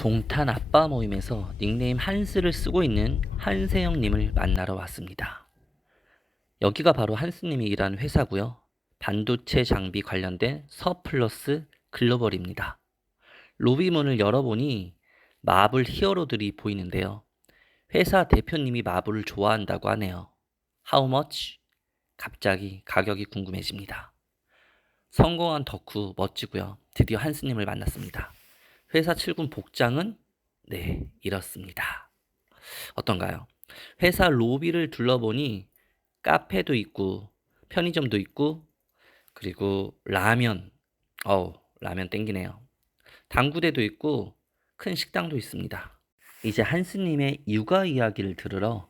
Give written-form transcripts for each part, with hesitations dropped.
동탄 아빠 모임에서 닉네임 한스를 쓰고 있는 한세영님을 만나러 왔습니다. 여기가 바로 한스님이 일하는 회사고요. 반도체 장비 관련된 서플러스 글로벌입니다. 로비 문을 열어보니 마블 히어로들이 보이는데요. 회사 대표님이 마블을 좋아한다고 하네요. How much? 갑자기 가격이 궁금해집니다. 성공한 덕후 멋지고요. 드디어 한스님을 만났습니다. 회사 7군 복장은 이렇습니다. 어떤가요? 회사 로비를 둘러보니 카페도 있고 편의점도 있고 그리고 라면 라면 땡기네요. 당구대도 있고 큰 식당도 있습니다. 이제 한스님의 육아 이야기를 들으러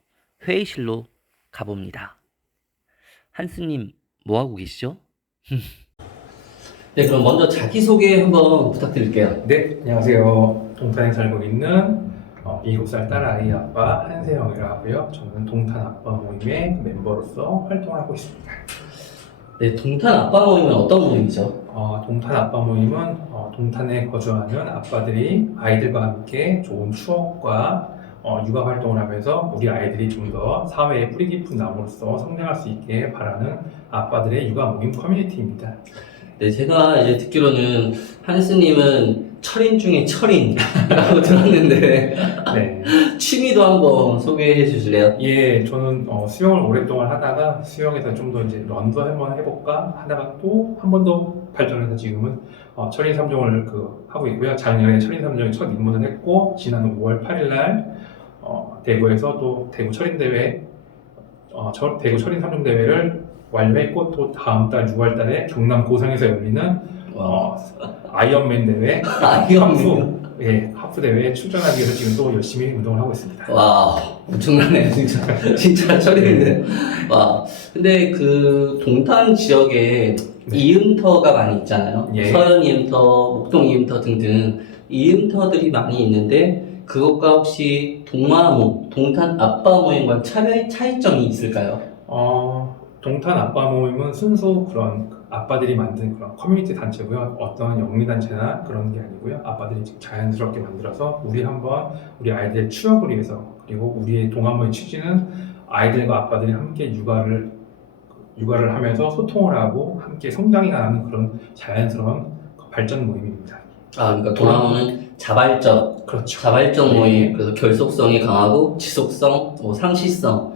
회의실로 가봅니다. 한스님 뭐하고 계시죠? 네, 그럼 먼저 자기소개 한번 부탁드릴게요. 네, 안녕하세요. 동탄에 살고 있는 7살 딸아이 아빠 한세영이라고 하고요. 저는 동탄 아빠 모임의 멤버로서 활동을 하고 있습니다. 네, 동탄 아빠 모임은 어떤 모임이죠? 동탄 아빠 모임은 동탄에 거주하는 아빠들이 아이들과 함께 좋은 추억과 육아 활동을 하면서 우리 아이들이 좀 더 사회에 뿌리 깊은 나무로서 성장할 수 있게 바라는 아빠들의 육아 모임 커뮤니티입니다. 네, 제가 이제 듣기로는 한스님은 철인 중에 철인이라고 들었는데 네. 취미도 한번 소개해 주실래요? 예, 저는 수영을 오랫동안 하다가 수영에서 좀 더 이제 런도 한번 해볼까 하다가 또 한 번 더 발전해서 지금은 철인 3종을 하고 있고요. 작년에 철인 3종의 첫 입문을 했고 지난 5월 8일 날 대구에서 또 대구 철인 대회 대구 철인 3종 대회를 완료했고 또 다음 달 6월 달에 경남 고성에서 열리는 아이언맨 대회 하프 대회에 출전하기 위해서 지금 또 열심히 운동을 하고 있습니다. 와, 엄청나네요, 진짜. 진짜 철인인데. 와, 근데 그 동탄 지역에 이음터가 많이 있잖아요. 예. 서현 이음터, 목동 이음터 등등 이음터들이 많이 있는데 그것과 혹시 동탄 아빠 모임과 차이점이 있을까요? 동탄 아빠 모임은 순수 그런 아빠들이 만든 그런 커뮤니티 단체고요. 어떤 영리 단체나 그런 게 아니고요. 아빠들이 자연스럽게 만들어서 우리 아이들의 추억을 위해서, 그리고 우리의 동아 모임 취지는 아이들과 아빠들이 함께 육아를 하면서 소통을 하고 함께 성장해 가는 그런 자연스러운 발전 모임입니다. 그러니까 동아모는 자발적, 그렇죠. 자발적 모임. 그래서 결속성이 강하고 지속성, 상시성,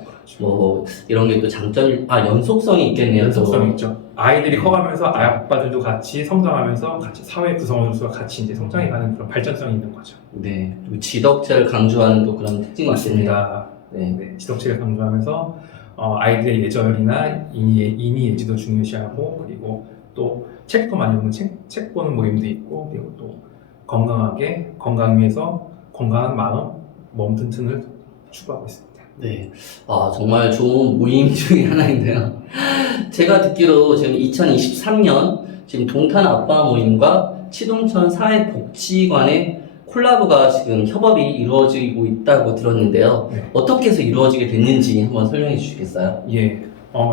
이런 게 또 장점이, 연속성이 있겠네요. 연속성이 있죠. 아이들이 커가면서 아빠들도 같이 성장하면서 같이 사회 구성원으로서 같이 이제 성장해가는 그런 발전성이 있는 거죠. 네. 그리고 지덕체를 강조하는 또 그런 특징이 있습니다. 맞습니다. 네. 지덕체를 강조하면서 아이들의 예절이나 인의 예지도 중요시하고, 그리고 또 책도 많이 보는 책 보는 모임도 있고, 그리고 또 건강 위해서 건강한 마음, 몸 튼튼을 추구하고 있습니다. 네. 정말 좋은 모임 중에 하나인데요. 제가 듣기로 지금 2023년 지금 동탄 아빠 모임과 치동천 사회복지관의 콜라보가 지금 협업이 이루어지고 있다고 들었는데요. 네. 어떻게 해서 이루어지게 됐는지 한번 설명해 주시겠어요? 예.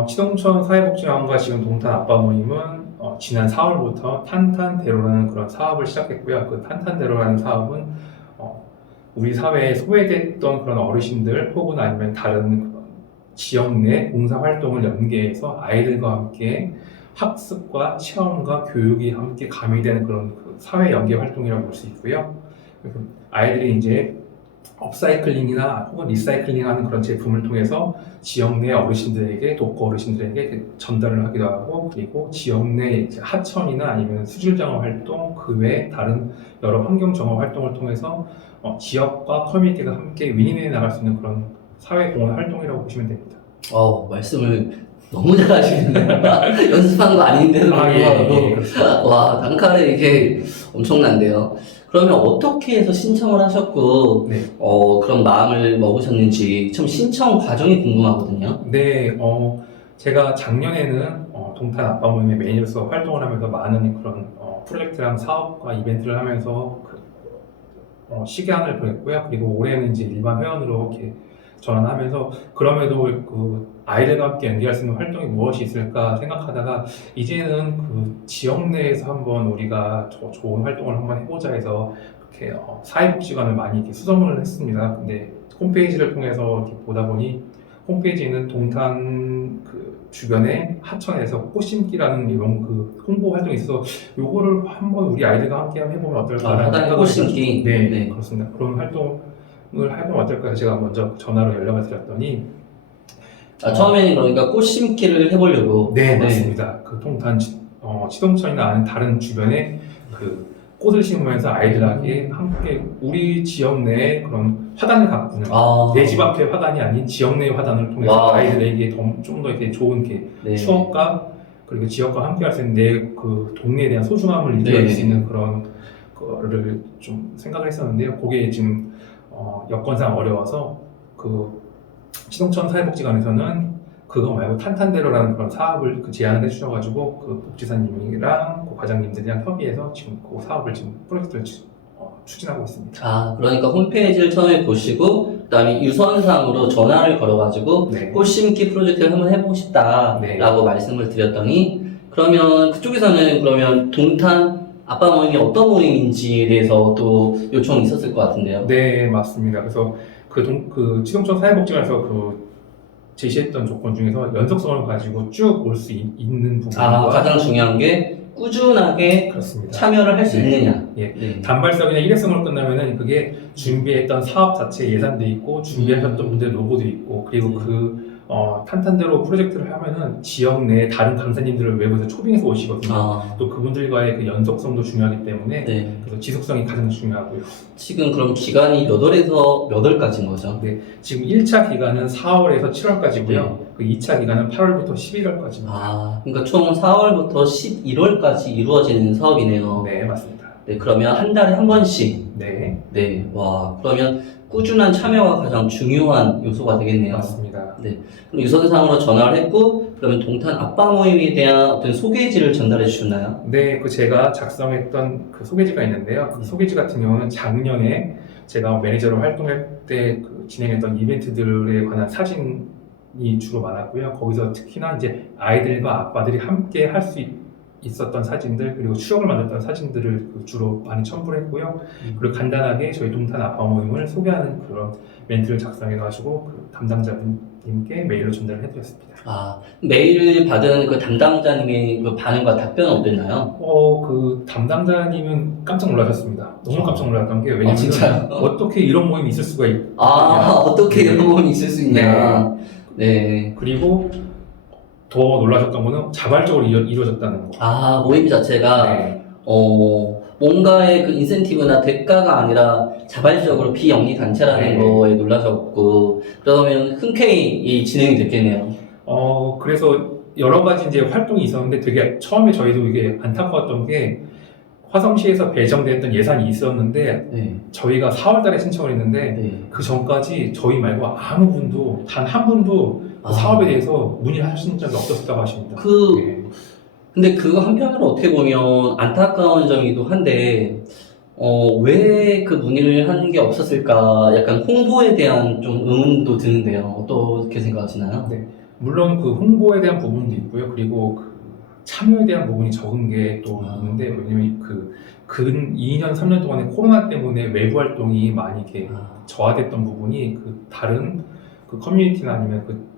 치동천 사회복지관과 지금 동탄 아빠 모임은 지난 4월부터 탄탄대로라는 그런 사업을 시작했고요. 그 탄탄대로라는 사업은 우리 사회에 소외됐던 그런 어르신들 혹은 아니면 다른 지역 내 봉사활동을 연계해서 아이들과 함께 학습과 체험과 교육이 함께 가미되는 그런 사회 연계 활동이라고 볼 수 있고요. 그래서 아이들이 이제 업사이클링이나 혹은 리사이클링하는 그런 제품을 통해서 지역 내 어르신들에게, 독거 어르신들에게 전달을 하기도 하고, 그리고 지역 내 이제 하천이나 아니면 수질 정화 활동, 그 외에 다른 여러 환경 정화 활동을 통해서 지역과 커뮤니티가 함께 윈윈해 나갈 수 있는 그런 사회 공헌 활동이라고 보시면 됩니다. 말씀을 너무 잘하시는데요. 연습한 거 아닌데도 불구하고. 와, 단칼에 이게 엄청난데요. 그러면 어떻게 해서 신청을 하셨고, 네. 그런 마음을 먹으셨는지 참 신청 과정이 궁금하거든요. 네, 제가 작년에는 동탄 아빠 모임의 매니저로서 활동을 하면서 많은 그런 프로젝트랑 사업과 이벤트를 하면서 시간을 보냈고요. 그리고 올해는 이제 일반 회원으로 이렇게 전환하면서, 그럼에도 그 아이들과 함께 연계할 수 있는 활동이 무엇이 있을까 생각하다가 이제는 그 지역 내에서 한번 우리가 좋은 활동을 한번 해보자 해서 이렇게 사회복지관을 많이 이렇게 수정을 했습니다. 근데 홈페이지를 통해서 이렇게 보다 보니 홈페이지에는 동탄 그 주변에 하천에서 꽃심기라는 이런 그 홍보 활동이 있어서 요거를 한번 우리 아이들과 함께 해보면 어떨까라는 하단에 생각을 꽃심기. 해가지고 네, 네. 그렇습니다. 그런 활동을 해보면 어떨까 해서 제가 먼저 전화로 연락을 드렸더니 처음에는 그러니까 꽃 심기를 해보려고. 네, 맞습니다. 그 동탄 치동천이나 아닌 다른 주변에 그 꽃을 심으면서 아이들에게 함께 우리 지역 내에 그런 화단을 가꾸는 내 집 앞의 화단이 아닌 지역 내의 화단을 통해서 와. 아이들에게 좀 더 이렇게 좋은 이렇게 네. 추억과 그리고 지역과 함께 할 수 있는 내 그 동네에 대한 소중함을 느낄 수 있는 그런 거를 좀 생각을 했었는데요. 그게 지금 여건상 어려워서 그 치동천 사회복지관에서는 그거 말고 탄탄대로라는 그런 사업을 제안을 해주셔가지고 그 복지사님이랑 그 과장님들이랑 협의해서 지금 그 사업을 지금 프로젝트를 추진하고 있습니다. 그러니까 홈페이지를 처음에 보시고 그다음에 유선상으로 전화를 걸어가지고 네. 꽃 심기 프로젝트를 한번 해보고 싶다라고 네. 말씀을 드렸더니 그러면 그쪽에서는 그러면 동탄 아빠 모임이 어떤 모임인지에 대해서 또 요청이 있었을 것 같은데요. 네, 맞습니다. 그래서 그 치동천 사회복지관에서 그 제시했던 조건 중에서 연속성을 가지고 쭉 올 수 있는 부분과 가장 중요한 게 꾸준하게 그렇습니다. 참여를 할 수 네. 있느냐. 예. 네. 단발성이나 일회성으로 끝나면은 그게 준비했던 사업 자체에 예산돼 있고 준비하셨던 분들 로고도 있고 그리고 그 탄탄대로 프로젝트를 하면은 지역 내 다른 강사님들을 외부에서 초빙해서 오시거든요. 또 그분들과의 그 연속성도 중요하기 때문에 네. 그래서 지속성이 가장 중요하고요. 지금 그럼 기간이 몇 월에서 몇 월까지인 거죠? 네, 지금 1차 기간은 4월에서 7월까지고요. 그 2차 기간은 8월부터 11월까지입니다. 그러니까 총 4월부터 11월까지 이루어지는 사업이네요. 네, 맞습니다. 네, 그러면 한 달에 한 번씩. 네, 네, 와, 그러면 꾸준한 참여가 가장 중요한 요소가 되겠네요. 맞습니다. 네, 그럼 유선상으로 전화를 했고, 그러면 동탄 아빠 모임에 대한 어떤 소개지를 전달해 주셨나요? 네, 그 제가 작성했던 그 소개지가 있는데요. 그 소개지 같은 경우는 작년에 제가 매니저로 활동할 때 그 진행했던 이벤트들에 관한 사진이 주로 많았고요. 거기서 특히나 이제 아이들과 아빠들이 함께 할 수 있었던 사진들 그리고 추억을 만들었던 사진들을 주로 많이 첨부를 했고요. 그리고 간단하게 저희 동탄 아빠 모임을 소개하는 그런 멘트를 작성해가지고 그 담당자분님께 메일로 전달을 해드렸습니다. 메일을 받은 그 담당자님의 그 반응과 답변은 어땠나요? 그 담당자님은 깜짝 놀라셨습니다. 너무 깜짝 놀랐던 게 왜냐면 진짜요? 어떻게 이런 모임이 있을 수가 있냐. 어떻게 네. 이런 모임이 있을 수 있냐. 네. 그리고 더 놀라셨던 거는 자발적으로 이루어졌다는 거. 모임 자체가 네. 뭔가의 그 인센티브나 대가가 아니라 자발적으로 비영리 단체라는 네. 거에 놀라셨고, 그러면 흔쾌히 진행이 됐겠네요. 그래서 여러 가지 이제 활동이 있었는데 되게 처음에 저희도 이게 안타까웠던 게 화성시에서 배정됐던 예산이 있었는데 네. 저희가 4월 달에 신청을 했는데 네. 그 전까지 저희 말고 아무 분도 단 한 분도 그 사업에 대해서 문의하신 적이 없었다고 하십니다. 네. 근데 그거 한편으로 어떻게 보면 안타까운 점이기도 한데, 왜 그 문의를 하는 게 없었을까? 약간 홍보에 대한 좀 의문도 드는데요. 어떻게 생각하시나요? 네. 물론 그 홍보에 대한 부분도 있고요. 그리고 그 참여에 대한 부분이 적은 게 또 있는데, 왜냐면 근 2년, 3년 동안에 코로나 때문에 외부 활동이 많이 이렇게 저하됐던 부분이 그 다른 그 커뮤니티나 아니면 그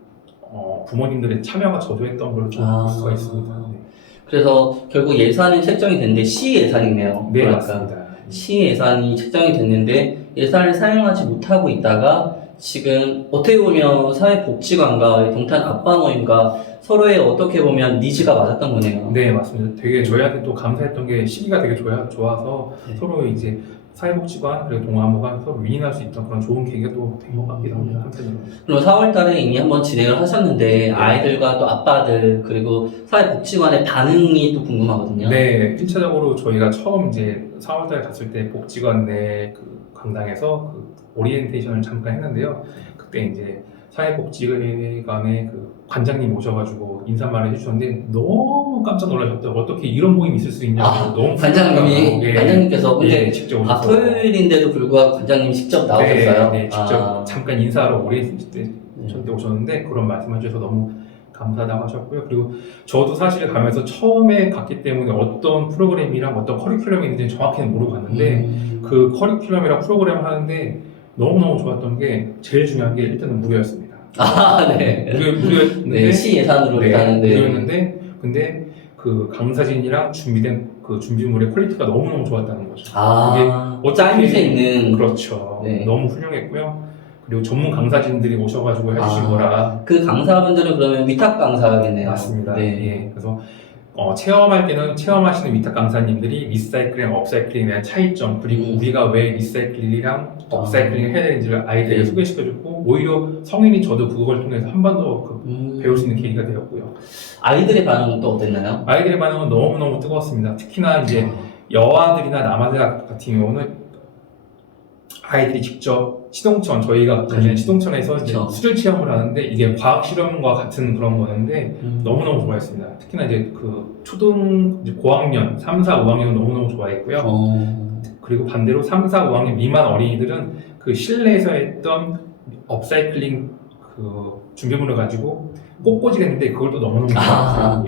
부모님들의 참여가 저조했던 걸 좀 볼 수가 있습니다. 네. 그래서 결국 예산이 책정이 됐는데 시 예산이네요. 네, 그러니까 맞습니다. 시 예산이 책정이 됐는데 예산을 사용하지 못하고 있다가 지금 어떻게 보면 사회복지관과 동탄 아빠 모임과 서로의 어떻게 보면 니즈가 맞았던 거네요. 네, 맞습니다. 되게 저희한테 또 감사했던 게 시기가 되게 좋아서 네. 서로 이제 사회복지관 그리고 동아모가 서로 윈윈할 수 있던 그런 좋은 계기가 또 된 것 같기도 합니다. 한편으로는. 그럼 4월 달에 이미 한번 진행을 하셨는데 네. 아이들과 또 아빠들 그리고 사회복지관의 반응이 또 궁금하거든요. 네, 1차적으로 저희가 처음 이제 4월 달에 갔을 때 복지관 내 그 강당에서 그 오리엔테이션을 잠깐 했는데요. 그때 이제 사회복지관의 그 관장님 오셔가지고 인사말을 해주셨는데 너무 깜짝 놀라셨다고 어떻게 이런 모임이 있을 수 있냐고 너무 관장님께서 근데 직접 오셔서 토요일인데도 불구하고 관장님이 직접 나오셨어요. 네, 직접 잠깐 인사하러 오리엔테이션 때 오셨는데 그런 말씀해 주셔서 너무 감사하다고 하셨고요. 그리고 저도 사실 가면서 처음에 갔기 때문에 어떤 프로그램이랑 어떤 커리큘럼이 있는지 정확히는 모르고 갔는데 그 커리큘럼이랑 프로그램을 하는데 너무너무 좋았던 게 제일 중요한 게 일단은 무료였습니다. 네. 무료였는데 네, 시 예산으로 네, 하는데. 무료였는데 근데 그 강사진이랑 준비된 그 준비물의 퀄리티가 너무너무 좋았다는 거죠. 짜임새 있는. 그렇죠. 네. 너무 훌륭했고요. 그리고 전문 강사진들이 오셔가지고 해주신 거라. 그 강사분들은 그러면 위탁 강사겠네요. 맞습니다. 네. 예. 그래서 체험할 때는 체험하시는 위탁 강사님들이 리사이클이랑 업사이클링에 대한 차이점, 그리고 우리가 왜 리사이클이랑 업사이클링을 해야 되는지를 아이들에게 네. 소개시켜줬고, 오히려 성인인 저도 그걸 통해서 한 번 더 배울 수 있는 계기가 되었고요. 아이들의 반응은 또 어땠나요? 아이들의 반응은 너무너무 뜨거웠습니다. 특히나 이제 여아들이나 남아들 같은 경우는 아이들이 직접 시동천, 저희가 가진 시동천에서 이제 수질 체험을 하는데 이게 과학 실험과 같은 그런 거였는데 너무너무 좋아했습니다. 특히나 이제 그 이제 고학년, 3, 4, 5학년은 너무너무 좋아했고요. 그리고 반대로 3, 4, 5학년 미만 어린이들은 그 실내에서 했던 업사이클링 그 준비물을 가지고 꽃꽂이를 했는데 그걸 또 너무너무 좋아했어요.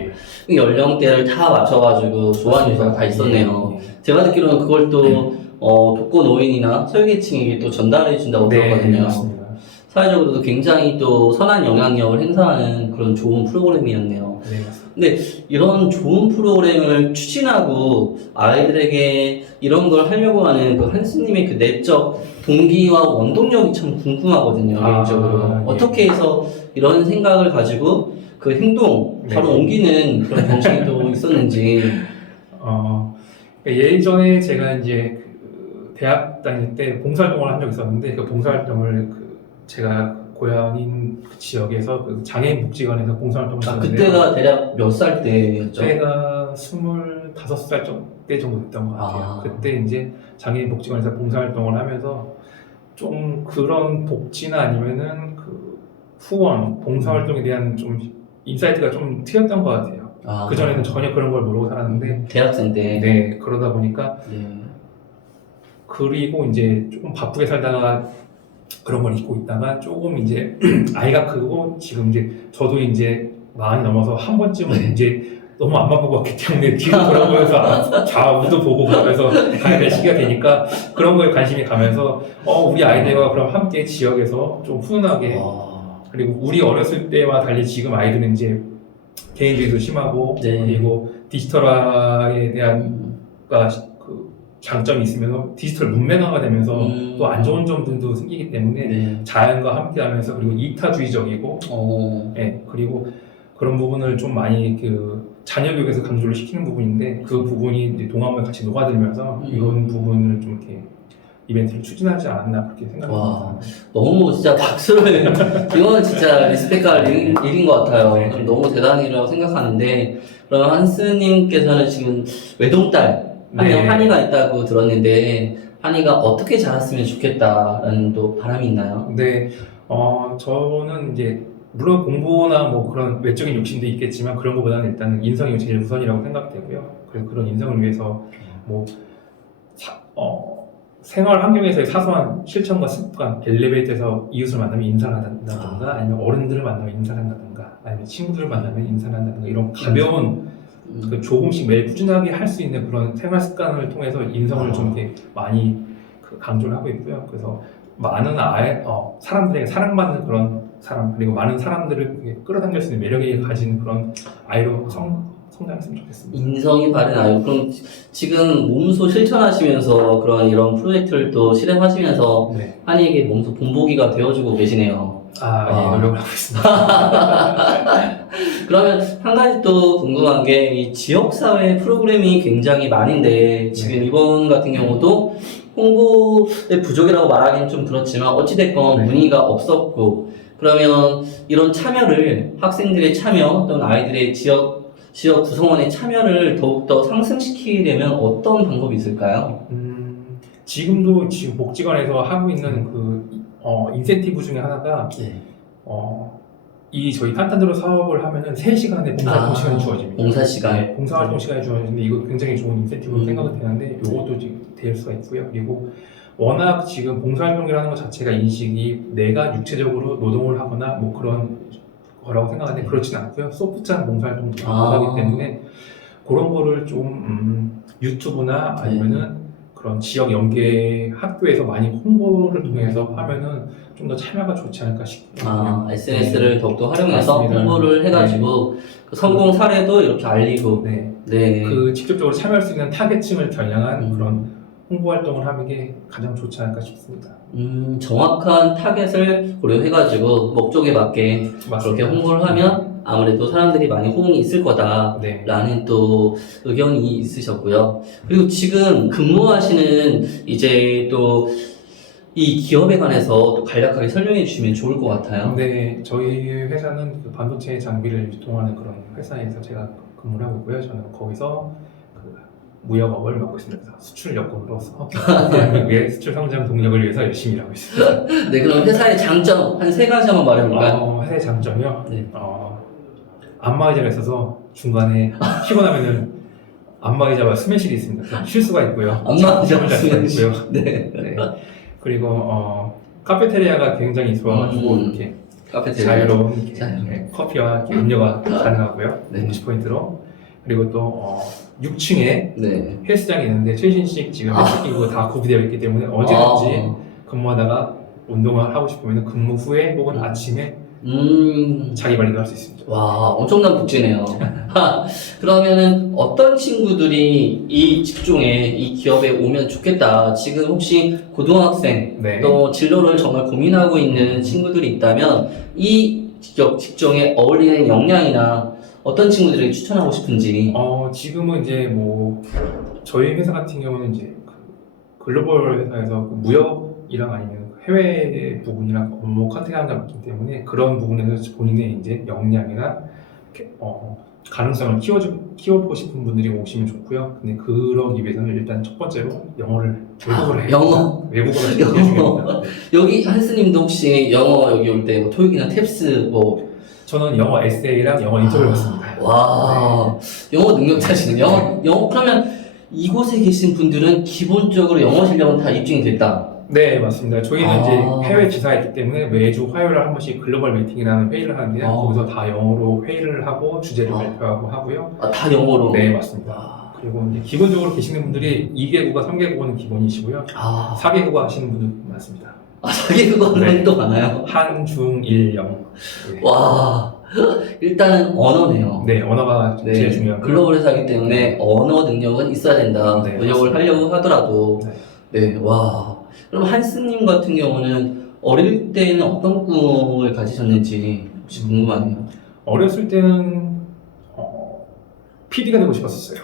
그 연령대를 다 맞춰가지고 좋아하는 요소가 다 있었네요. 제가 듣기로는 그걸 또 독거 노인이나 소외계층에게 또 전달해 준다고 들었거든요. 맞습니다. 사회적으로도 굉장히 또 선한 영향력을 행사하는 그런 좋은 프로그램이었네요. 네, 맞습니다. 근데 이런 좋은 프로그램을 추진하고 아이들에게 이런 걸 하려고 하는 그 한스님의 그 내적 동기와 원동력이 참 궁금하거든요, 개인적으로. 어떻게 해서 이런 생각을 가지고 그 행동 바로 옮기는 그런 방식이 또 있었는지. 예전에 제가 이제 그 대학 다닐 때 봉사활동을 한 적이 있었는데 그 봉사활동을 제가 고향인 그 지역에서 그 장애인 복지관에서 봉사활동을 했었는데 그때가 대략 몇 살 때였죠? 그때가 25살 때 정도 됐던 것 같아요. 그때 이제 장애인 복지관에서 봉사활동을 하면서 좀 그런 복지나 아니면은 그 후원, 봉사활동에 대한 좀 인사이트가 좀 트였던 것 같아요. 그전에는 전혀 그런 걸 모르고 살았는데 대학생 때. 네, 그러다 보니까 그리고 이제 조금 바쁘게 살다가 그런 걸 잊고 있다가 조금 이제 아이가 크고 지금 이제 저도 이제 40이 넘어서 한 번쯤은 이제 너무 안 바쁘고 왔기 때문에 뒤로 돌아보면서 좌우도 보고 그러면서 가야 될 시기가 되니까 그런 거에 관심이 가면서 우리 아이들과 그럼 함께 지역에서 좀 훈훈하게 그리고 우리 어렸을 때와 달리 지금 아이들은 이제 개인주의도 심하고 그리고 디지털화에 대한 그 장점이 있으면서 디지털 문맹화가 되면서 또 안 좋은 점들도 생기기 때문에 자연과 함께하면서 그리고 이타주의적이고 그리고 그런 부분을 좀 많이 그 자녀 교육에서 강조를 시키는 부분인데 그 부분이 이제 동아모에 같이 녹아들면서 이런 부분을 좀 이렇게 이벤트를 추진하지 않았나 그렇게 생각합니다. 너무 진짜 박수를 이거는 진짜 리스펙할 일인 것 같아요. 너무 대단이라고 생각하는데 그럼 한스님께서는 지금 외동딸 한이가 있다고 들었는데 한이가 어떻게 자랐으면 좋겠다라는 또 바람이 있나요? 네, 저는 이제 물론 공부나 뭐 그런 외적인 욕심도 있겠지만 그런 것보다는 일단은 인성이 제일 우선이라고 생각되고요. 그래서 그런 인성을 위해서 뭐 생활 환경에서의 사소한 실천과 습관, 엘리베이터에서 이웃을 만나면 인사를 한다든가 아니면 어른들을 만나면 인사를 한다든가 아니면 친구들을 만나면 인사를 한다든가 이런 가벼운 그 조금씩 매일 꾸준하게 할 수 있는 그런 생활 습관을 통해서 인성을 좀 이렇게 많이 그 강조를 하고 있고요. 그래서 많은 사람들에게 사랑받는 그런 사람 그리고 많은 사람들을 끌어당길 수 있는 매력이 가진 그런 아이로 성장했으면 좋겠습니다. 인성이 바른 아이. 그럼 지금 몸소 실천하시면서 그런 이런 프로젝트를 또 실행하시면서 한이에게 몸소 본보기가 되어주고 계시네요. 예, 노력을 하고 있습니다. 그러면 한 가지 또 궁금한 게 이 지역사회 프로그램이 굉장히 많은데 지금 이번 같은 경우도 홍보의 부족이라고 말하기는 좀 그렇지만 어찌됐건 문의가 없었고 그러면 이런 참여를 학생들의 참여 또는 아이들의 지역 구성원의 참여를 더욱더 상승시키려면 어떤 방법이 있을까요? 지금 복지관에서 하고 있는 그 인센티브 중에 하나가 이 저희 탄탄대로 사업을 하면은 3시간의 봉사활동 시간이 주어집니다. 봉사 시간. 네, 봉사활동 시간이 주어지는데 이거 굉장히 좋은 인센티브로 생각이 되는데 이것도 될 수가 있고요. 그리고 워낙 지금 봉사활동이라는 것 자체가 인식이 내가 육체적으로 노동을 하거나 뭐 그런 거라고 생각하는데 그렇진 않고요. 소프트한 봉사활동도 하기 때문에 그런 거를 좀 유튜브나 아니면은 그런 지역 연계 학교에서 많이 홍보를 통해서 하면은 좀 더 참여가 좋지 않을까 싶고요. SNS를 더욱더 활용해서 맞습니다. 홍보를 해가지고 그 성공 사례도 이렇게 알리고. 네. 네. 그 직접적으로 참여할 수 있는 타겟층을 겨냥한 음. 그런 홍보 활동을 하는 게 가장 좋지 않을까 싶습니다. 정확한 타겟을 고려해가지고 목적에 맞게 그렇게 홍보를 하면 아무래도 사람들이 많이 호응이 있을 네. 거다라는 또 의견이 있으셨고요. 그리고 지금 근무하시는 이제 또 이 기업에 관해서 또 간략하게 설명해 주시면 좋을 것 같아요. 네, 저희 회사는 그 반도체 장비를 유통하는 그런 회사에서 제가 근무를 하고 있고요. 저는 거기서 그 무역업을 맡고 있습니다. 수출 여건으로서 대한민국의 수출 성장 동력을 위해서 열심히 일하고 있습니다. 네, 그럼 회사의 장점 한 3가지 한번 말해볼까요? 회사의 장점이요? 네. 안마의자가 있어서 중간에 피곤하면은 안마의자와 수면실이 있습니다. 그래서 쉴 수가 있고요. 안마의자와 잠을 잘 수가 수면실. 있고요. 네. 네. 그리고 카페테리아가 굉장히 좋아가지고 이렇게 카페테리아. 자유로운 이렇게 자유로운. 커피와 이렇게 음료가 가능하고요. 네. 공시 포인트로. 그리고 또 6층에 네. 헬스장이 있는데 최신식 지금 헬스 기구가 다 구비되어 있기 때문에 언제든지 근무하다가 운동을 하고 싶으면 근무 후에 혹은 아침에 자기 관리도 할 수 있습니다. 와, 엄청난 복지네요. 그러면은 어떤 친구들이 이 직종에, 이 기업에 오면 좋겠다. 지금 혹시 고등학생, 네. 또 진로를 정말 고민하고 있는 친구들이 있다면 이 직종에 어울리는 역량이나 어떤 친구들에게 추천하고 싶은지. 지금은 이제 뭐 저희 회사 같은 경우는 이제 그 글로벌 회사에서 그 무역이랑 아니면 해외 부분이랑 업무 컨택하는 게 있기 때문에 그런 부분에서 본인의 이제 역량이나 가능성을 키워보고 싶은 분들이 오시면 좋고요. 근데 그러기 위해서는 일단 첫 번째로 영어를 외국어를 해야 영어. 외국어가 제일 중요합니다. 네. 여기 한스님도 혹시 영어 여기 올 때 뭐 토익이나 탭스 뭐 저는 영어 에세이랑 영어 인터뷰를 봤습니다. 와, 영어 능력자시네. 영어 그러면 이곳에 계신 분들은 기본적으로 영어 실력은 다 입증이 됐다. 네, 맞습니다. 저희는 아. 이제 해외 지사가 있기 때문에 매주 화요일에 한 번씩 글로벌 미팅이라는 회의를 하는데요. 거기서 다 영어로 회의를 하고 주제를 발표하고 하고요. 다 영어로. 네, 맞습니다. 그리고 이제 기본적으로 계시는 분들이 2개국어, 3개국어는 기본이시고요. 4개국어 하시는 분들 많습니다. 4개국어는 네. 또 많아요. 한, 중, 일, 영. 네. 와, 일단은 언어네요. 네, 언어가 제일 중요하고요. 글로벌 회사이기 때문에 언어 능력은 있어야 된다. 네, 번역을 하려고 하더라도. 네, 와. 그럼 한스님 같은 경우는 어릴 때는 어떤 꿈을 가지셨는지 혹시 궁금하네요. 어렸을 때는 PD가 되고 싶었어요.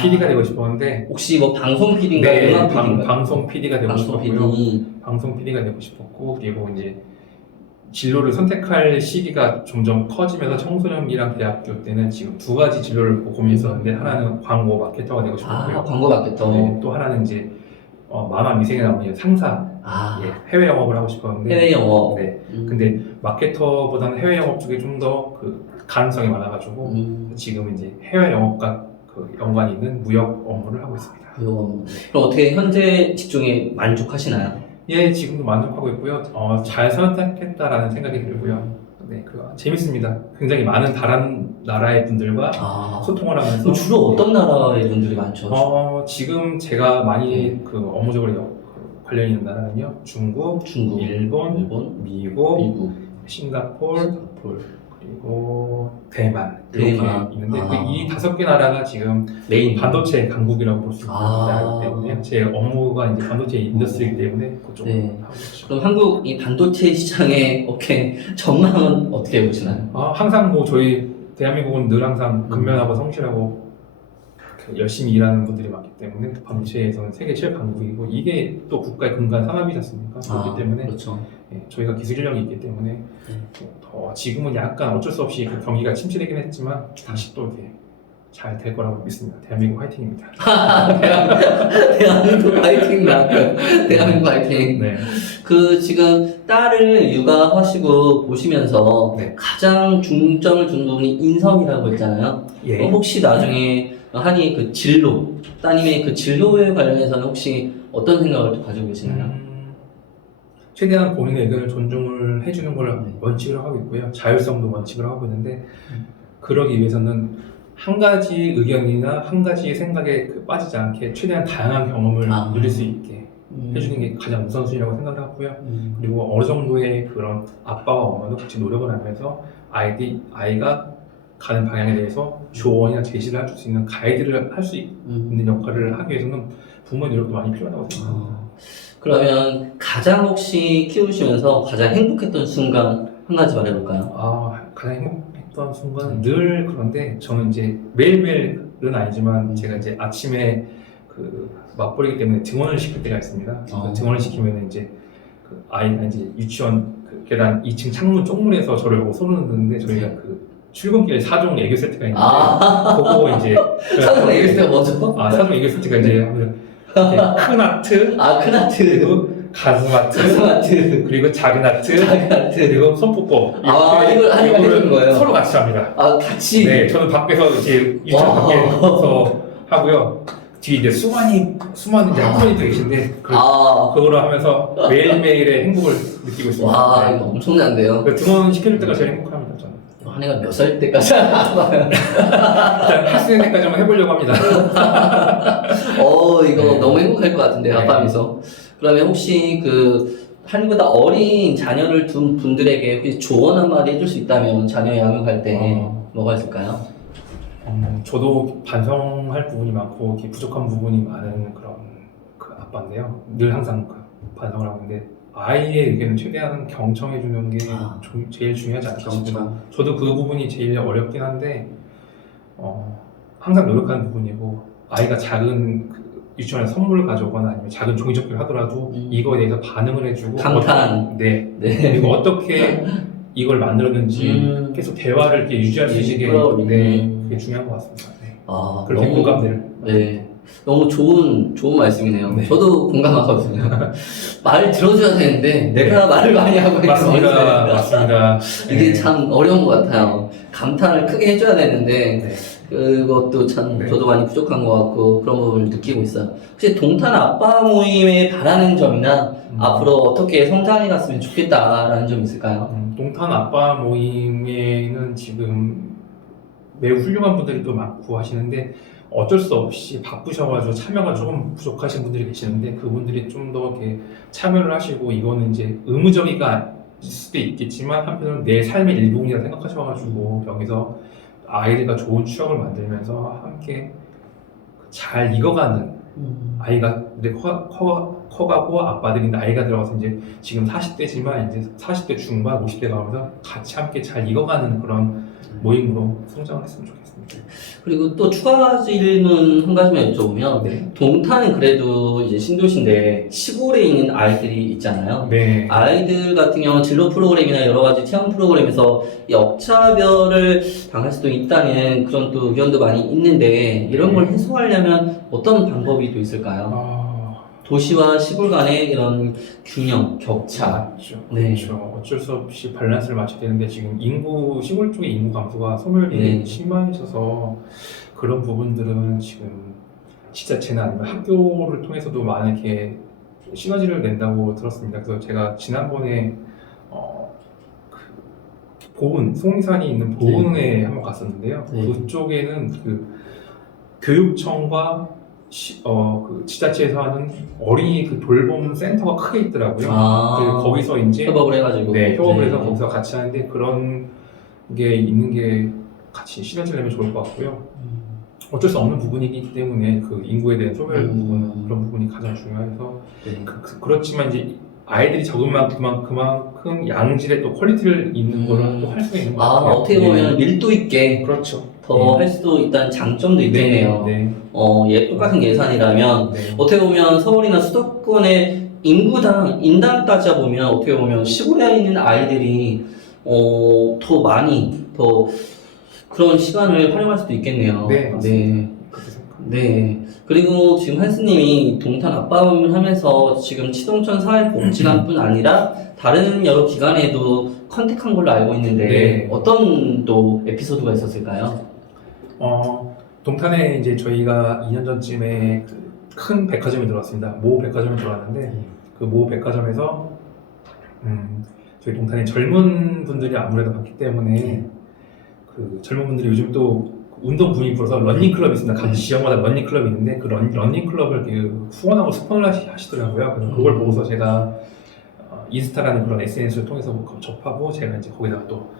PD가 되고 싶었는데 혹시 뭐 방송 PD인가 네, 음악 PD인가? 방송 PD가 되고 방송 싶었고요. PD. 방송 PD가 되고 싶었고 그리고 이제 진로를 선택할 시기가 점점 커지면서 청소년기랑 대학교 때는 지금 2가지 진로를 고민했었는데 하나는 광고 마케터가 되고 싶었고요. 광고 마케터. 네, 또 하나는 이제 만화 미생에 나오는 상사 해외 영업을 하고 싶었는데 해외 영업. 네. 근데 마케터보다는 해외 영업 쪽에 좀 더 그 가능성이 많아가지고 지금 이제 해외 영업과 그 연관이 있는 무역 업무를 하고 있습니다. 그럼 어떻게 현재 직종에 만족하시나요? 예, 지금도 만족하고 있고요. 잘 선택했다라는 생각이 들고요. 네, 재밌습니다. 굉장히 많은 다른 나라의 분들과 소통을 하면서. 그럼 주로 어떤 나라의 분들이 많죠? 지금 제가 많이 그 업무적으로 관련이 있는 나라는요. 중국, 일본, 미국, 싱가포르, 그리고 대만 이렇게 있는데 이 5개 나라가 지금 메인 반도체 강국이라고 볼 수 있는 나라이기 때문에 제 업무가 이제 반도체 인더스트리이기 때문에 그쪽으로 하고 있죠. 그럼 한국 이 반도체 시장의 전망은 어떻게 보시나요? 항상 뭐 저희 대한민국은 늘 항상 근면하고 성실하고 열심히 일하는 분들이 많기 때문에 반도체에서는 세계 최 강국이고 이게 또 국가의 근간 산업이지 않습니까? 그렇기 때문에 그렇죠. 저희가 기술 인력이 있기 때문에 지금은 약간 어쩔 수 없이 그 경기가 침체되긴 했지만 다시 또 이렇게 잘 될 거라고 믿습니다. 대한민국 화이팅입니다. 대한민국 화이팅다. 대한민국 화이팅. 네. 지금 딸을 육아하시고 보시면서 가장 중점을 둔 부분이 인성이라고 했잖아요. 혹시 나중에 한이 그 진로, 따님의 그 진로에 관련해서는 혹시 어떤 생각을 또 가지고 계시나요? 최대한 본인의 의견을 존중을 해주는 걸 원칙으로 하고 있고요. 자율성도 원칙으로 하고 있는데 그러기 위해서는 한 가지 의견이나 한 가지 생각에 빠지지 않게 최대한 다양한 경험을 아. 누릴 수 있게 해주는 게 가장 우선순위라고 생각을 하고요. 그리고 어느 정도의 그런 아빠와 엄마도 같이 노력을 하면서 아이가 가는 방향에 대해서 조언이나 제시를 해줄 수 있는 가이드를 할 수 있는 역할을 하기 위해서는 부모의 노력도 많이 필요하다고 생각합니다. 그러면 가장 혹시 키우시면서 가장 행복했던 순간 한 가지 말해볼까요? 가장 행복했던 순간 늘 그런데 저는 이제 매일매일은 아니지만 제가 이제 아침에 그 맞벌이기 때문에 등원을 시킬 때가 있습니다. 그 등원을 시키면 이제 그 아이가 이제 유치원 그 계단 2층 창문 쪽문에서 저를 보고 손을 흔드는데 저희가 그 출근길 4종 애교 세트가 있는데 그거 이제 사전 애교 세트가 뭐죠? 4종 애교 세트가 이제 이렇게 큰 하트, 큰 하트, 그리고 가슴 하트, 그리고 작은 하트, 그리고 손뽀뽀. 이걸 해주는 거예요? 서로 같이 합니다. 같이? 네, 저는 밖에서 이제 유치원 밖에서 하고요. 뒤에 이제 수많은 이제 학부모님도 계신데 그거를 하면서 매일매일의 행복을 느끼고 있습니다. 와, 이거 엄청난데요? 그 등원 시켜줄 때가 제일 행복합니다, 저는. 한 해가 몇 살 때까지 하나봐요? 일단 할 수 있는 데까지 한번 해보려고 합니다. 이거 네. 너무 행복할 것 같은데, 네. 아빠면서. 그러면 혹시 한보다 어린 자녀를 둔 분들에게 혹시 조언 한마디 해줄 수 있다면 자녀 양육할 때 뭐가 있을까요? 저도 반성할 부분이 많고 이렇게 부족한 부분이 많은 그런 그 아빠인데요. 늘 항상 그 반성을 하고 있는데 아이의 의견을 최대한 경청해 주는 게 제일 중요하지 않을까 싶습니다. 저도 그 부분이 제일 어렵긴 한데 항상 노력하는 부분이고 아이가 작은 유치원에 선물을 가져오거나 아니면 작은 종이접기를 하더라도 이거에 대해서 반응을 해주고 감탄. 네. 그리고 어떻게 이걸 만들었는지 계속 대화를 이렇게 유지할 수 있게 그게 중요한 것 같습니다. 그렇게 공감대를. 네. 너무 좋은 말씀이네요. 네. 저도 공감하거든요. 말을 들어줘야 되는데 내가 말을 많이 하고 있는 맞습니다. 이게 참 어려운 것 같아요. 감탄을 크게 해줘야 되는데 그것도 참 저도 많이 부족한 것 같고 그런 부분을 느끼고 있어요. 혹시 동탄 아빠 모임에 바라는 점이나 앞으로 어떻게 성장해 갔으면 좋겠다라는 점 있을까요? 동탄 아빠 모임에는 지금 매우 훌륭한 분들이 또 많고 하시는데 어쩔 수 없이 바쁘셔가지고 참여가 조금 부족하신 분들이 계시는데 그분들이 좀 더 이렇게 참여를 하시고 이거는 이제 의무적이가 있을 수도 있겠지만 한편으로는 내 삶의 일부분이라 생각하셔가지고 여기서 아이들과 좋은 추억을 만들면서 함께 잘 익어가는 아이가 이제 커가고 아빠들이 나이가 들어가서 이제 지금 40대지만 이제 40대 중반 50대 가면서 같이 함께 잘 익어가는 그런 모임으로 성장을 했으면 좋겠습니다. 그리고 또 추가 질문 한 가지만 여쭤보면 동탄은 그래도 이제 신도시인데 시골에 있는 아이들이 있잖아요. 아이들 같은 경우는 진로 프로그램이나 여러 가지 체험 프로그램에서 역차별을 당할 수도 있다는 그런 또 의견도 많이 있는데 이런 걸 해소하려면 어떤 방법이 또 있을까요? 도시와 시골 간의 이런 균형, 격차. 그렇죠. 어쩔 수 없이 밸런스를 맞춰야 되는데 지금 시골 쪽의 인구 감소가 소멸이 심해져서 그런 부분들은 지금 지자체나 아니면 학교를 통해서도 많은 이렇게 시너지를 낸다고 들었습니다. 그래서 제가 지난번에 송리산이 있는 보은에 한번 갔었는데요. 그쪽에는 그 교육청과 그 지자체에서 하는 어린이 그 돌봄 센터가 크게 있더라고요. 그래서 거기서 이제 협업을 해가지고 협업을 해서 거기서 같이 하는데 그런 게 있는 게 같이 시너지를 내면 좋을 것 같고요. 어쩔 수 없는 부분이기 때문에 그 인구에 대한 소멸 부분 그런 부분이 가장 중요해서 그렇지만 이제 아이들이 적은 만큼 그만큼 양질의 또 퀄리티를 있는 거를 또 할 수가 있는 것 같아요. 어떻게 보면 밀도 있게 더 할 수도 있다는 장점도 있겠네요. 똑같은 예산이라면 어떻게 보면 서울이나 수도권의 인당 따져보면 어떻게 보면 시골에 있는 아이들이 더 많이 그런 시간을 활용할 수도 있겠네요. 그리고 지금 한스님이 동탄 아빠를 하면서 지금 치동천 사회복지관뿐 아니라 다른 여러 기관에도 컨택한 걸로 알고 있는데 어떤 또 에피소드가 있었을까요? 동탄에 이제 저희가 2년 전쯤에 큰 백화점이 들어왔습니다. 모 백화점이 들어왔는데 그 모 백화점에서 저희 동탄에 젊은 분들이 아무래도 많기 때문에 그 젊은 분들이 요즘 또 운동 부임이 불어서 러닝클럽이 있습니다. 각 지역마다 러닝클럽이 있는데 그 러닝클럽을 후원하고 스폰을 하시더라고요. 그래서 그걸 보고서 제가 인스타라는 그런 SNS를 통해서 접하고 제가 이제 거기다가 또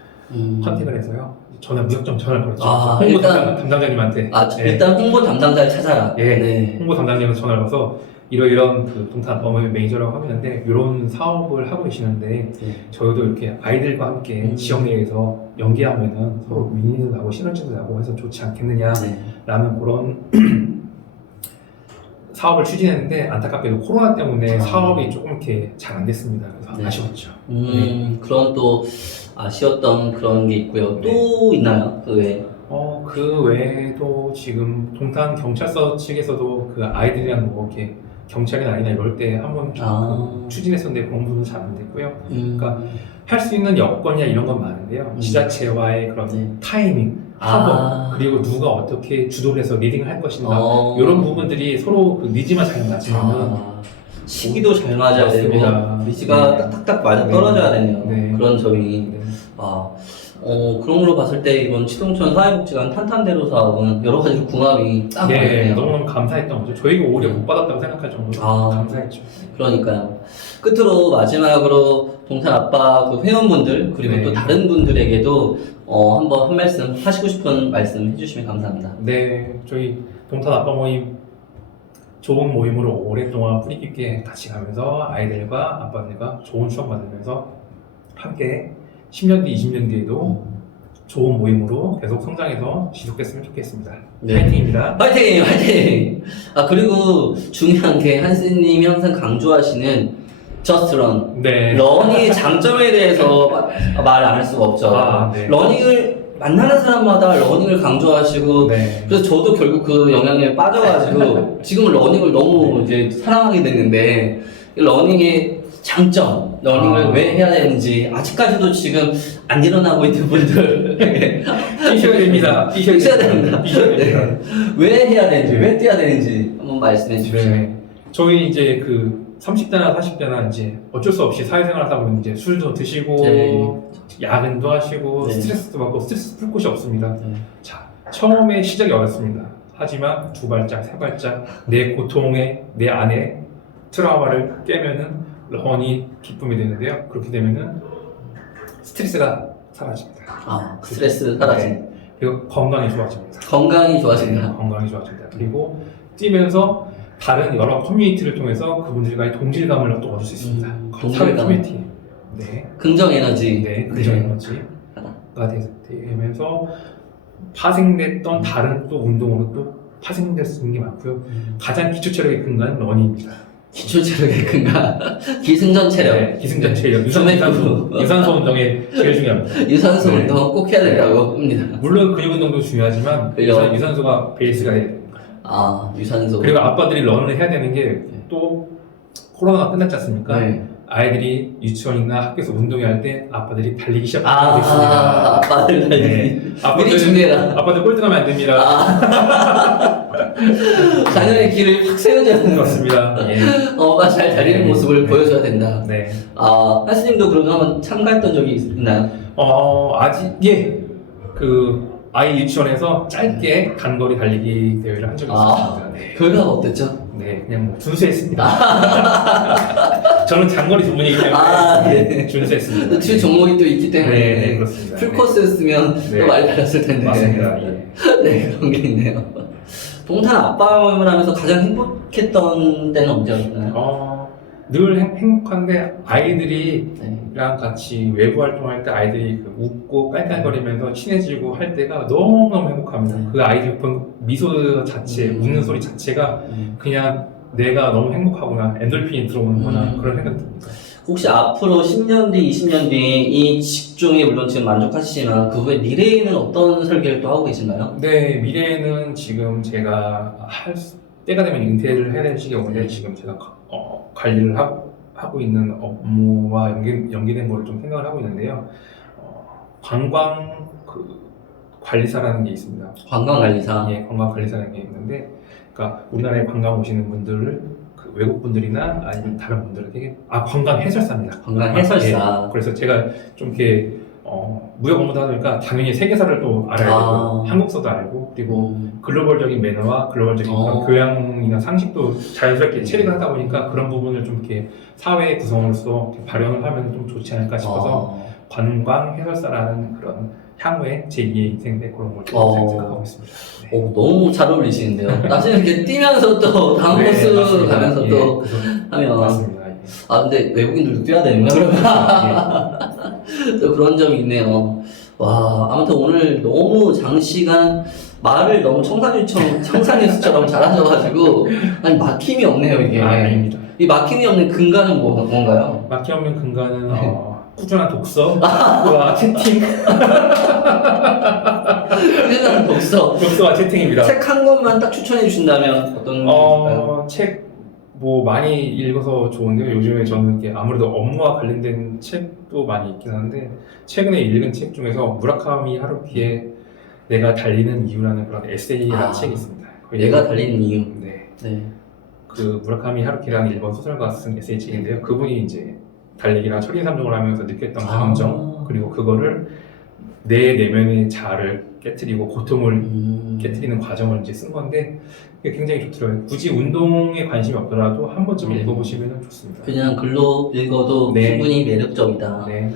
컨택을 해서요. 무작정 전화를 걸었죠. 홍보 일단 담당자님한테. 일단 홍보 담당자를 찾아라. 네. 홍보 담당자님한테 전화를 해서 이런 동탄 아빠모임 매니저라고 하고 있는데 이런 사업을 하고 계시는데 저희도 이렇게 아이들과 함께 지역 내에서 연계하면은 서로 윈윈도 나고 시너지도 나고 해서 좋지 않겠느냐라는 그런 사업을 추진했는데 안타깝게도 코로나 때문에 사업이 조금 이렇게 잘 안 됐습니다. 그래서 아쉬웠죠. 그런 또 아쉬웠던 그런 게 있고요. 또 있나요? 그 외에? 그 외에도 지금 동탄 경찰서 측에서도 그 아이들이랑 뭐 이렇게 경찰이나 아니나 이럴 때 한번 추진했었는데 그런 부분은 잘 안 됐고요. 그러니까 할 수 있는 여건이나 이런 건 많은데요. 지자체와의 그런 타이밍, 협업, 그리고 누가 어떻게 주도를 해서 리딩을 할 것인가 이런 부분들이 서로 그 니즈만 잘 맞으면 시기도 잘 맞아야 맞습니다. 되고 니즈가 딱딱딱 맞아 떨어져야 되네요. 그런 점이 그런 걸로 봤을 때 이번 치동천 사회복지관 탄탄대로 사업은 여러 가지로 궁합이 딱 맞네요. 너무너무 감사했던 거죠. 저희가 오히려 못 받았다고 생각할 정도로 감사했죠. 그러니까요. 끝으로 마지막으로 동탄 아빠 그 회원분들 그리고 또 다른 분들에게도 한번 한 말씀 하시고 싶은 말씀 해주시면 감사합니다. 네, 저희 동탄 아빠 모임 좋은 모임으로 오랫동안 뿌리 깊게 같이 가면서 아이들과 아빠들과 좋은 추억 만들면서 함께 10년 뒤, 20년 뒤에도 좋은 모임으로 계속 성장해서 지속됐으면 좋겠습니다. 파이팅입니다. 파이팅! 파이팅! 그리고 중요한 게 한스님이 항상 강조하시는 Just Run. 런이 장점에 대해서 말 안 할 수가 없죠. 러닝을 만나는 사람마다 러닝을 강조하시고 그래서 저도 결국 그 영향에 빠져가지고 지금은 러닝을 너무 이제 사랑하게 됐는데 러닝의 장점, 러닝을 왜 해야 되는지 아직까지도 지금 안 일어나고 있는 분들 뛰셔야 됩니다. 뛰셔야 됩니다. 왜 해야 되는지, 왜 뛰어야 되는지 한번 말씀해 주십시오. 저희 이제 그 30대나 40대나 이제 어쩔 수 없이 사회생활 하다 보면 이제 술도 드시고 야근도 하시고 스트레스도 받고 스트레스 풀 곳이 없습니다. 자, 처음에 시작이 어렵습니다. 하지만 두 발짝, 세 발짝 내 고통에 내 안에 트라우마를 깨면은 런이 기쁨이 되는데요. 그렇게 되면은 스트레스가 사라집니다. 스트레스 사라집니다. 그리고 건강이 좋아집니다. 건강이 좋아집니다. 건강이 좋아집니다. 그리고 뛰면서 다른 여러 커뮤니티를 통해서 그분들과의 동질감을 또 얻을 수 있습니다. 사회 커뮤니티. 긍정 에너지. 긍정 에너지가 되면서 파생됐던 다른 또 운동으로 또 파생될 수 있는 게 많고요. 가장 기초 체력이 근간 러닝입니다. 기초 체력의 근간, 기승전 체력. 기승전 체력. 유산소 운동이 제일 중요합니다. 유산소 운동 꼭 해야 된다고 합니다. 물론 근육 운동도 중요하지만 유산소가 베이스가 돼야 됩니다. 유산소. 그리고 아빠들이 런을 해야 되는 게 또 코로나가 끝났지 않습니까? 아이들이 유치원이나 학교에서 운동할 때 아빠들이 달리기 시작하고 있습니다. 아빠들 달리기. 미리 준비해라. 아빠들 꼴등하면 안 됩니다. 자녀의 길을 확 세워줘야 된다. 그렇습니다. 엄마가 잘 달리는 모습을 보여줘야 된다. 한스님도 그러면 한번 참가했던 적이 있나요? 아직 그 아이 유치원에서 짧게 단거리 달리기 대회를 한 적이 있습니다. 결과가 어땠죠? 그냥 뭐 준수했습니다. 저는 장거리 전문이기 때문에 준수했습니다. 그 종목이 또 있기 때문에 그렇습니다. 풀코스였으면 또 많이 달렸을 텐데. 맞습니다. 그런 게 있네요. 동탄 아빠 모임을 하면서 가장 행복했던 때는 언제였나요? 늘 행복한데 아이들이랑 같이 외부 활동할 때 아이들이 웃고 깔깔거리면서 친해지고 할 때가 너무너무 행복합니다. 그 아이들 미소 자체, 웃는 소리 자체가 그냥 내가 너무 행복하구나, 엔돌핀이 들어오는구나 그런 생각이 듭니다. 혹시 앞으로 10년 뒤, 20년 뒤에 이 직종에 물론 지금 만족하시지만 그 후에 미래에는 어떤 설계를 또 하고 계신가요? 미래에는 지금 제가 때가 되면 은퇴를 해야 되는 시기가 오는데 지금 제가 관리를 하고 있는 업무와 연계된 거를 좀 생각을 하고 있는데요. 관광 관리사라는 게 있습니다. 관광관리사? 관광관리사라는 게 있는데, 그러니까 우리나라에 관광 오시는 분들을 외국 분들이나 아니면 다른 분들에게 관광 해설사입니다. 관광 해설사. 그래서 제가 좀 이렇게 무역 업무도 하다 보니까 당연히 세계사를 또 알아야 되고 한국사도 알고 그리고 글로벌적인 매너와 글로벌적인 그런 교양이나 상식도 자연스럽게 체득을 하다 보니까 그런 부분을 좀 이렇게 사회 구성으로서 이렇게 발현을 하면 좀 좋지 않을까 싶어서 관광 해설사라는 그런 향후에 제2의 인생대 그런 걸 생각하고 있습니다. 네. 너무 잘 어울리시는데요. 나중에 이렇게 뛰면서 또 다음 네, 코스 맞습니다. 가면서 예, 또 그래서 하면 맞습니다. 근데 외국인들도 뛰어야 되는가 그러면 또 그런 점이 있네요. 와, 아무튼 오늘 너무 장시간 말을 너무 청산유수처럼 잘하셔가지고 아니 막힘이 없네요 이게. 아닙니다. 이 막힘이 없는 근간은 뭔가요? 막힘 없는 근간은 꾸준한 독서와 채팅. 꾸준한 독서와 채팅입니다. 책 한 권만 딱 추천해 주신다면 어떤 게 있을까요? 책 뭐 많이 읽어서 좋은데요. 요즘에 저는 이렇게 아무래도 업무와 관련된 책도 많이 있긴 한데 최근에 읽은 책 중에서 무라카미 하루키의 내가 달리는 이유라는 그런 에세이라는 책이 있습니다. 내가 달리는 이유. 네. 그 무라카미 하루키라는 일본 소설가가 쓴 에세이 책인데요. 그분이 이제 달리기랑 철인삼종을 하면서 느꼈던 감정 그리고 그거를 내 내면의 자아를 깨트리고 고통을 깨트리는 과정을 이제 쓴 건데 그게 굉장히 좋더라고요. 굳이 운동에 관심이 없더라도 한 번쯤 읽어보시면 좋습니다. 그냥 글로 읽어도 충분히 매력적이다. 네.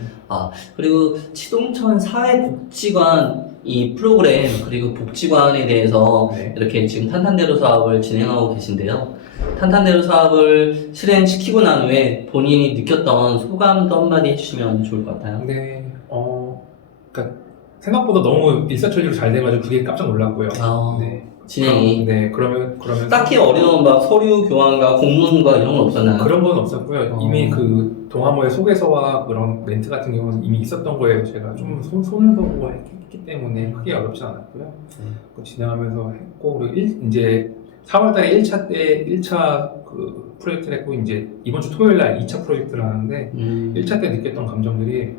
그리고 치동천 사회복지관 이 프로그램 그리고 복지관에 대해서 이렇게 지금 탄탄대로 사업을 진행하고 계신데요. 탄탄대로 사업을 실행시키고 난 후에 본인이 느꼈던 소감도 한마디 해주시면 좋을 것 같아요. 네. 그러니까 생각보다 너무 일사천리로 잘 돼가지고 그게 깜짝 놀랐고요. 네. 진행이. 그러면 딱히 어려운 막 서류 교환과 공문과 이런 건 없었나요? 그런 건 없었고요. 이미 그 동아모의 소개서와 그런 멘트 같은 경우는 이미 있었던 거예요. 제가 좀 손을 보고 했기 때문에 크게 어렵지 않았고요. 진행하면서 했고 그리고 이제 4월달에 1차 때 1차 그 프로젝트를 했고 이제 이번 주 토요일 날 2차 프로젝트를 하는데 1차 때 느꼈던 감정들이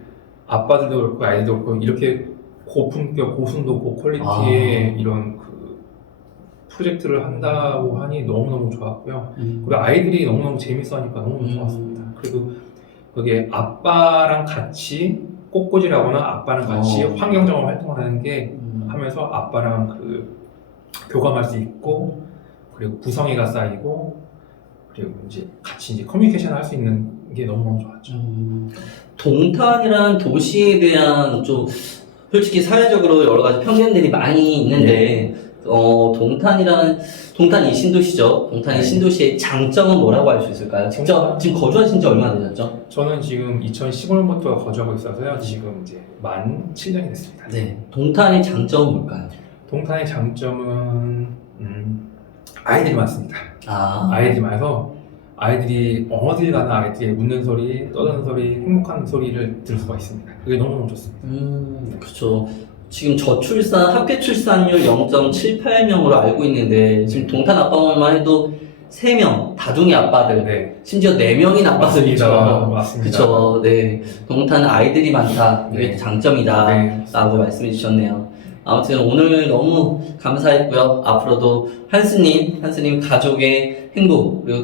아빠들도 그렇고 아이들도 그렇고 이렇게 고품격, 고순도, 고퀄리티의 이런 그 프로젝트를 한다고 하니 너무너무 좋았고요. 그리고 아이들이 너무너무 재밌어 하니까 너무너무 좋았습니다. 그리고 거기에 아빠랑 같이 꽃꽂이라거나 아빠랑 같이 환경정원 활동을 하는 게 하면서 아빠랑 그 교감할 수 있고 그리고 구성애가 쌓이고 그리고 이제 같이 이제 커뮤니케이션을 할 수 있는 게 너무너무 좋았죠. 동탄이라는 도시에 대한 좀 솔직히 사회적으로 여러 가지 편견들이 많이 있는데 동탄이 신도시죠. 동탄이 신도시의 장점은 뭐라고 할 수 있을까요? 직접 지금 거주하신 지 얼마나 되셨죠? 저는 지금 2015년부터 거주하고 있어서요. 지금 이제 만 7년이 됐습니다. 네. 동탄의 장점은 뭘까요? 동탄의 장점은 아이들이 많습니다. 아이들이 많아서 아이들이 어딜 가나 아이들이 웃는 소리, 떠드는 소리, 행복한 소리를 들을 수가 있습니다. 그게 너무너무 좋습니다. 그렇죠. 지금 합계 출산율 0.78명으로 알고 있는데 지금 동탄 아빠만 해도 3명, 다둥이 아빠들, 심지어 4명인 아빠들이죠. 맞습니다. 그렇죠. 네. 동탄은 아이들이 많다. 이게 장점이다. 라고 말씀해 주셨네요. 아무튼 오늘 너무 감사했고요. 앞으로도 한스님 가족의 행복, 그리고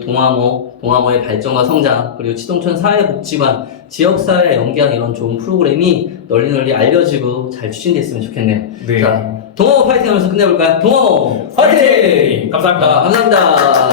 동아모의 발전과 성장, 그리고 치동천 사회복지관, 지역사회에 연계한 이런 좋은 프로그램이 널리 알려지고 잘 추진됐으면 좋겠네요. 자, 동아모 파이팅 하면서 끝내볼까요? 동아모 파이팅! 감사합니다. 감사합니다.